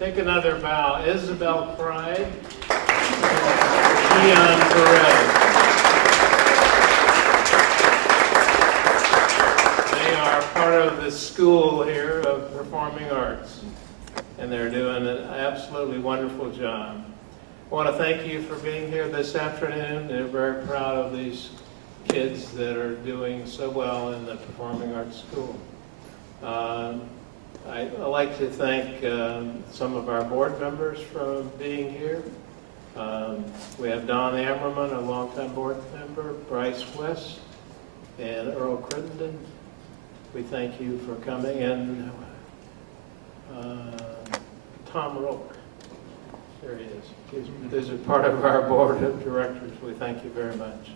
Take another bow. Isabel Pride, Keon Perez. They are part of the school here of performing arts, and they're doing an absolutely wonderful job. I want to thank you for being here this afternoon. They're very proud of these kids that are doing so well in the performing arts school. I'd like to thank some of our board members for being here. We have Don Ammerman, a longtime board member, Bryce West, and Earl Crittenden. We thank you for coming, and Tom Roke. There he is. This is part of our board of directors. We thank you very much.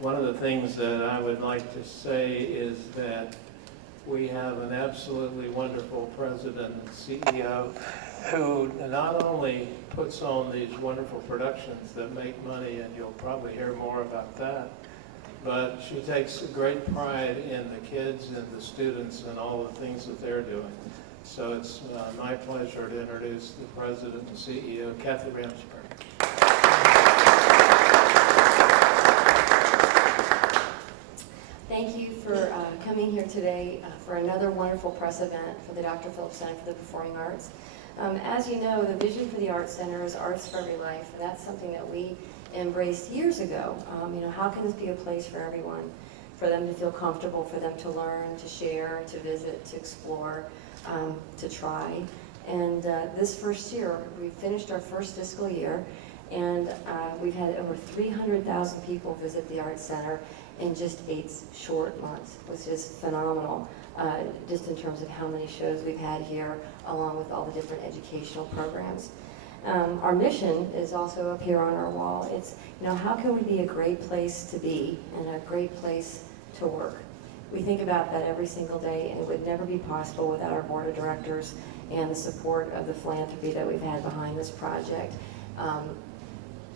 One of the things that I would like to say is that we have an absolutely wonderful president and CEO who not only puts on these wonderful productions that make money, and you'll probably hear more about that, but she takes great pride in the kids and the students and all the things that they're doing. So it's my pleasure to introduce the president and CEO, Kathy Ramsberg. coming here today for another wonderful press event for the Dr. Phillips Center for the Performing Arts. As you know, the vision for the Arts Center is Arts for Every Life, and that's something that we embraced years ago. How can this be a place for everyone, for them to feel comfortable, for them to learn, to share, to visit, to explore, to try. And this first year, we finished our first fiscal year, and we've had over 300,000 people visit the Arts Center in just 8 short months, which is phenomenal, just in terms of how many shows we've had here, along with all the different educational programs. Our mission is also up here on our wall. It's, how can we be a great place to be and a great place to work? We think about that every single day, and it would never be possible without our board of directors and the support of the philanthropy that we've had behind this project.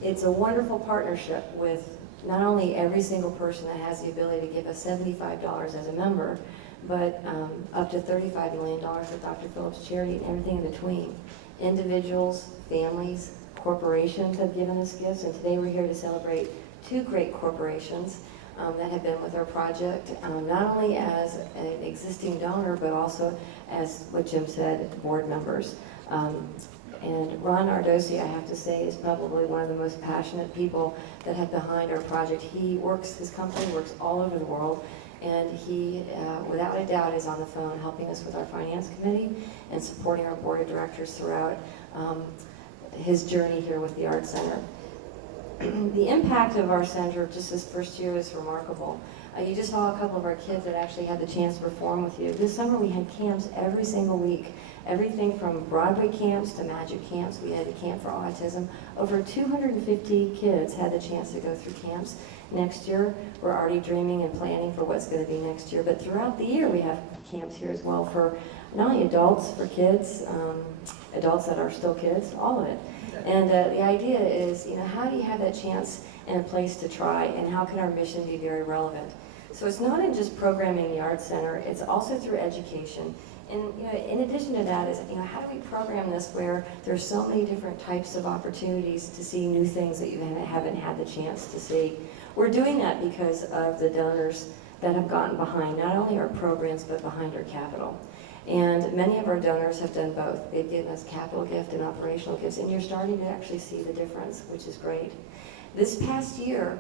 It's a wonderful partnership with not only every single person that has the ability to give us $75 as a member, but up to $35 million with Dr. Phillips Charity and everything in between. Individuals, families, corporations have given us gifts, and today we're here to celebrate 2 great corporations that have been with our project, not only as an existing donor, but also as what Jim said, board members. And Ron Ardosi, I have to say, is probably one of the most passionate people that have behind our project. His company works all over the world, and he, without a doubt, is on the phone helping us with our finance committee and supporting our board of directors throughout his journey here with the Arts Center. The impact of our center just this first year is remarkable. You just saw a couple of our kids that actually had the chance to perform with you. This summer we had camps every single week. Everything from Broadway camps to magic camps. We had a camp for autism. Over 250 kids had the chance to go through camps. Next year, we're already dreaming and planning for what's going to be next year. But throughout the year, we have camps here as well for not only adults, for kids, adults that are still kids, all of it. And the idea is, how do you have that chance and a place to try, and how can our mission be very relevant? So it's not in just programming the Arts Center, it's also through education. And in addition to that is, how do we program this where there's so many different types of opportunities to see new things that you haven't had the chance to see? We're doing that because of the donors that have gotten behind not only our programs, but behind our capital. And many of our donors have done both. They've given us capital gift and operational gifts, and you're starting to actually see the difference, which is great. This past year,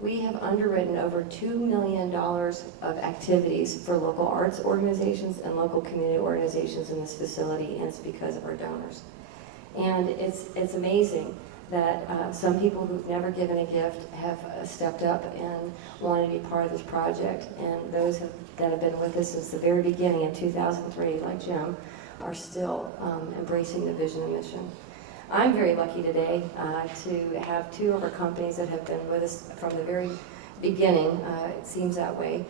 we have underwritten over $2 million of activities for local arts organizations and local community organizations in this facility, and it's because of our donors. And it's amazing that some people who've never given a gift have stepped up and wanted to be part of this project. And those that have been with us since the very beginning in 2003, like Jim, are still embracing the vision and mission. I'm very lucky today to have 2 of our companies that have been with us from the very beginning. It seems that way.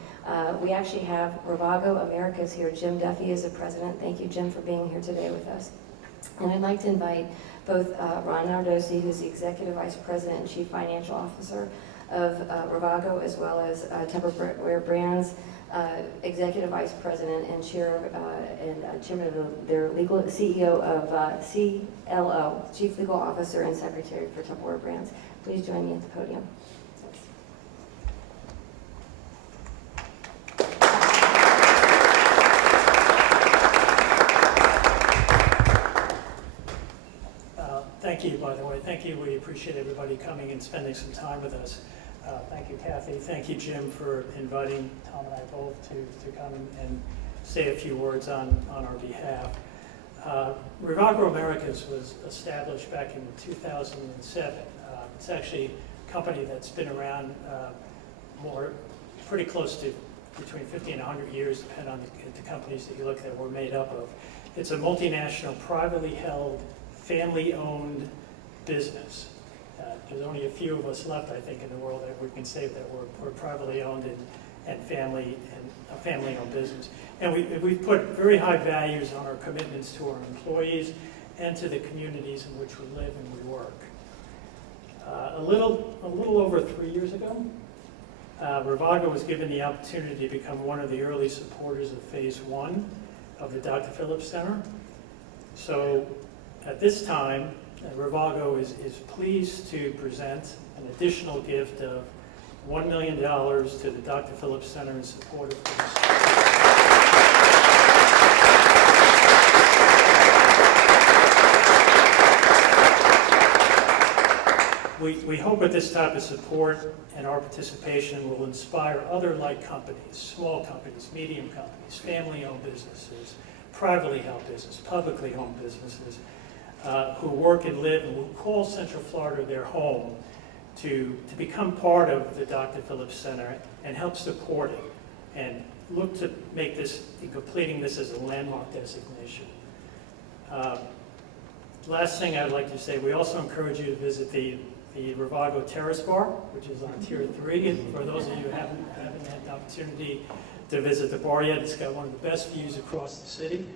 We actually have Ravago Americas here. Jim Duffy is the president. Thank you, Jim, for being here today with us. And I'd like to invite both Ron Nardosi, who's the Executive Vice President and Chief Financial Officer of Ravago, as well as Tupperware Brands, Executive Vice President and Chair and Chairman of their legal CEO of CLO, Chief Legal Officer and Secretary for Tupperware Brands. Please join me at the podium. Thank you, by the way. Thank you. We appreciate everybody coming and spending some time with us. Thank you, Kathy. Thank you, Jim, for inviting Tom and I both to come and say a few words on our behalf. Ravago Americas was established back in 2007. It's actually a company that's been around pretty close to between 50 and 100 years, depending on the companies that you look at we're made up of. It's a multinational, privately held, family-owned business. There's only a few of us left, I think, in the world that we can say that we're privately owned and a family-owned business. And we've put very high values on our commitments to our employees and to the communities in which we live and we work. A little over 3 years ago, Ravago was given the opportunity to become one of the early supporters of Phase 1 of the Dr. Phillips Center. So at this time, Ravago is pleased to present an additional gift of $1 million to the Dr. Phillips Center in support of this. We hope that this type of support and our participation will inspire other like companies, small companies, medium companies, family-owned businesses, privately held businesses, publicly owned businesses, who work and live and who call Central Florida their home to become part of the Dr. Phillips Center and help support it and look to make this, completing this as a landmark designation. Last thing I'd like to say, we also encourage you to visit the Ravago Terrace Bar, which is on Tier 3. And for those of you who haven't had the opportunity to visit the bar yet, it's got one of the best views across the city.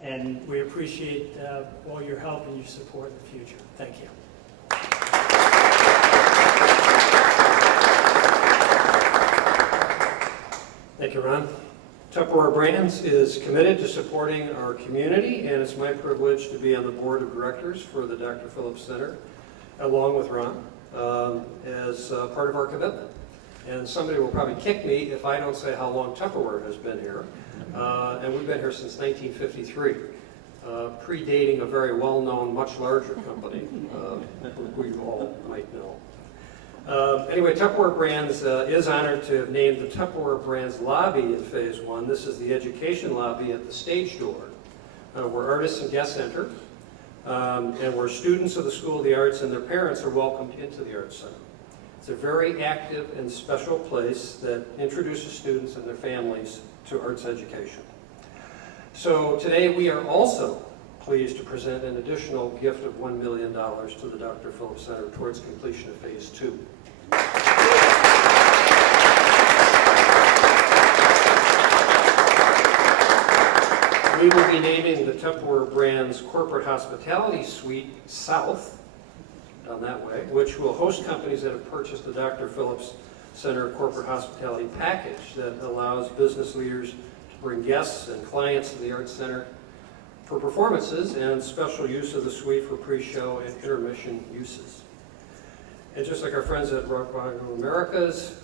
And we appreciate all your help and your support in the future. Thank you. Thank you, Ron. Tupperware Brands is committed to supporting our community, and it's my privilege to be on the board of directors for the Dr. Phillips Center, along with Ron, as part of our commitment. And somebody will probably kick me if I don't say how long Tupperware has been here. And we've been here since 1953, predating a very well-known, much larger company, who you all might know. Anyway, Tupperware Brands is honored to have named the Tupperware Brands lobby in Phase 1. This is the education lobby at the stage door, where artists and guests enter, and where students of the School of the Arts and their parents are welcomed into the Arts Center. It's a very active and special place that introduces students and their families to arts education. So today we are also pleased to present an additional gift of $1 million to the Dr. Phillips Center towards completion of Phase 2. We will be naming the Tupperware Brands Corporate Hospitality Suite South, down that way, which will host companies that have purchased the Dr. Phillips Center Corporate Hospitality Package that allows business leaders to bring guests and clients to the Arts Center for performances and special use of the suite for pre-show and intermission uses. And just like our friends at Ravago Americas,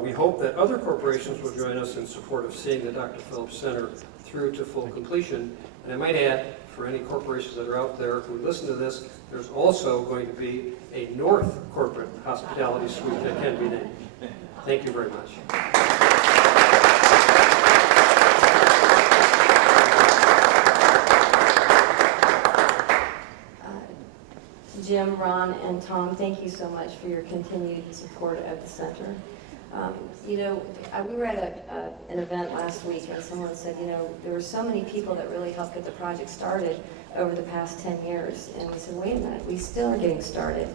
we hope that other corporations will join us in support of seeing the Dr. Phillips Center through to full completion. And I might add, for any corporations that are out there who listen to this, there's also going to be a North Corporate Hospitality Suite that can be named. Thank you very much. Jim, Ron, and Tom, thank you so much for your continued support of the center. You know, we were at an event last week and someone said, you know, there were so many people that really helped get the project started over the past 10 years. And we said, wait a minute, we still are getting started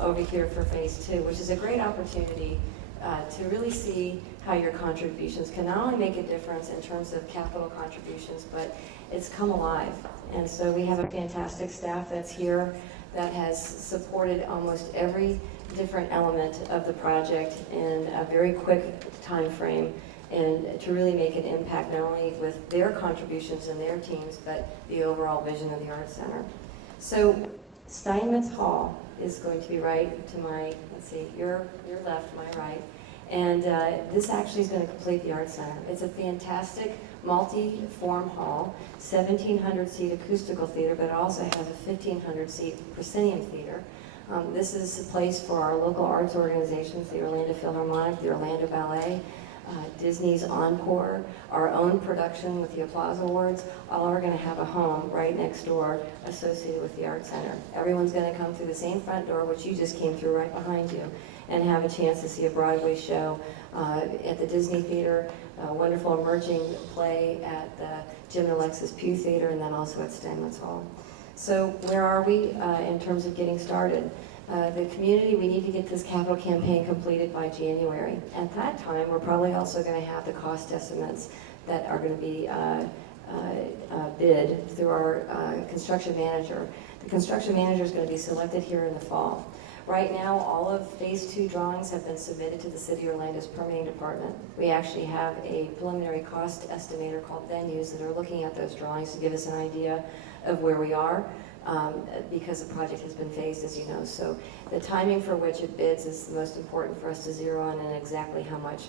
over here for Phase 2, which is a great opportunity to really see how your contributions can not only make a difference in terms of capital contributions, but it's come alive. And so we have a fantastic staff that's here that has supported almost every different element of the project in a very quick time frame, and to really make an impact not only with their contributions and their teams, but the overall vision of the Arts Center. So Steinmetz Hall is going to be right to my, let's see, your left, my right. And this actually is going to complete the Arts Center. It's a fantastic multi-form hall, 1,700 seat acoustical theater, but it also has a 1,500 seat proscenium theater. This is a place for our local arts organizations, the Orlando Philharmonic, the Orlando Ballet, Disney's Encore, our own production with the Applause Awards, all are going to have a home right next door associated with the Arts Center. Everyone's going to come through the same front door, which you just came through right behind you, and have a chance to see a Broadway show at the Disney Theater, a wonderful emerging play at the Jim and Alexis Pugh Theater, and then also at Steinmetz Hall. So where are we in terms of getting started? The community, we need to get this capital campaign completed by January. At that time, we're probably also going to have the cost estimates that are going to be bid through our construction manager. The construction manager is going to be selected here in the fall. Right now, all of Phase 2 drawings have been submitted to the City of Orlando's permitting department. We actually have a preliminary cost estimator called Venues that are looking at those drawings to give us an idea of where we are, because the project has been phased, as you know. So the timing for which it bids is the most important for us to zero in, and exactly how much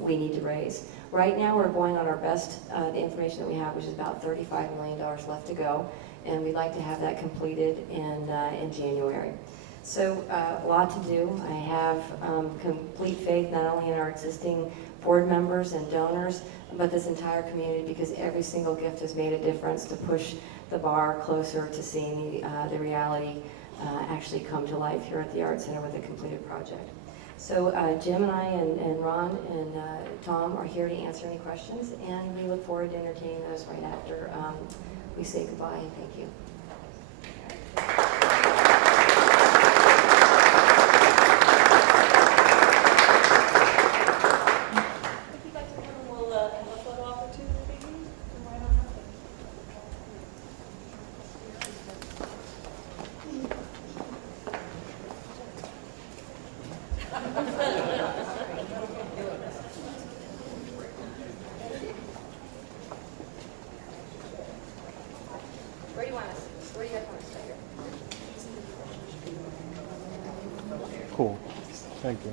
we need to raise. Right now, we're going on our best, the information that we have, which is about $35 million left to go, and we'd like to have that completed in January. So a lot to do. I have complete faith not only in our existing board members and donors, but this entire community, because every single gift has made a difference to push the bar closer to seeing the reality actually come to life here at the Art Center with a completed project. So Jim and I and Ron and Tom are here to answer any questions, and we look forward to entertaining those right after we say goodbye and thank you. If you'd like to come, we'll have a photo opportunity. Come right on up. Where do you want us? Where do you guys want us to stay here? Cool. Thank you.